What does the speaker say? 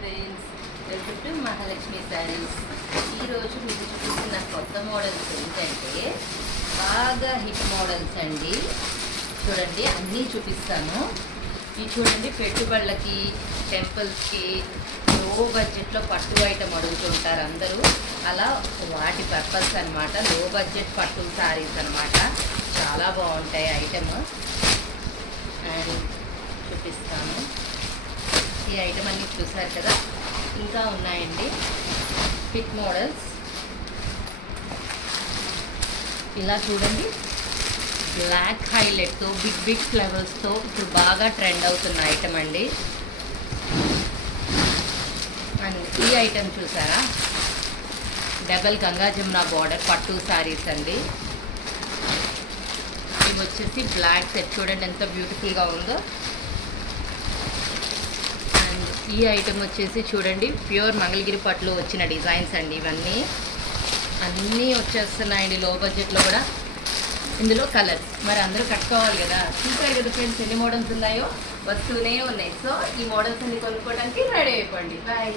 Friends, welcome to Mahalakshmi saris. ఈరోజు మీకు చూపిస్తున్న కొత్త మోడల్స్ ఏంటంటే బాగా హిట్ మోడల్స్ అండి. చూడండి, అన్నీ చూపిస్తాను. ఇవి చూడండి, పెట్టుబడులకి, టెంపుల్స్కి, లో బడ్జెట్లో పట్టు ఐటమ్ అడుగుతుంటారు అందరూ. అలా వాటి పర్పస్ అనమాట. లో బడ్జెట్ పట్టు శారీస్ అనమాట. చాలా బాగుంటాయి ఐటమ్. అండ్ చూపిస్తాను. ఈ ఐటమ్ అన్నీ చూసారు కదా, ఇంకా ఉన్నాయండి ఫిట్ మోడల్స్. ఇలా చూడండి, బ్లాక్ హైలైట్తో బిగ్ బిగ్ ఫ్లవర్స్తో ఇప్పుడు బాగా ట్రెండ్ అవుతున్న ఐటమ్ అండి. అండ్ ఈ ఐటమ్ చూసారా, డబల్ గంగా జమున బార్డర్ పట్టు శారీస్ అండి. ఇవి వచ్చేసి బ్లాక్ సెట్, చూడండి ఎంత బ్యూటిఫుల్గా ఉందో. ఈ ఐటమ్ వచ్చేసి చూడండి, ప్యూర్ మంగళగిరి పట్టులో వచ్చిన డిజైన్స్ అండి. ఇవన్నీ అన్నీ వచ్చేస్తున్నాయండి లో బడ్జెట్లో కూడా. ఇందులో కలర్స్ మరి అందరూ కట్టుకోవాలి కదా. చూసారు కదా ఫ్రెండ్స్, ఎన్ని మోడల్స్ ఉన్నాయో, వస్తూనే ఉన్నాయి. సో ఈ మోడల్స్ అన్ని కొనుక్కోవడానికి రెడీ అయిపోండి. బాయ్.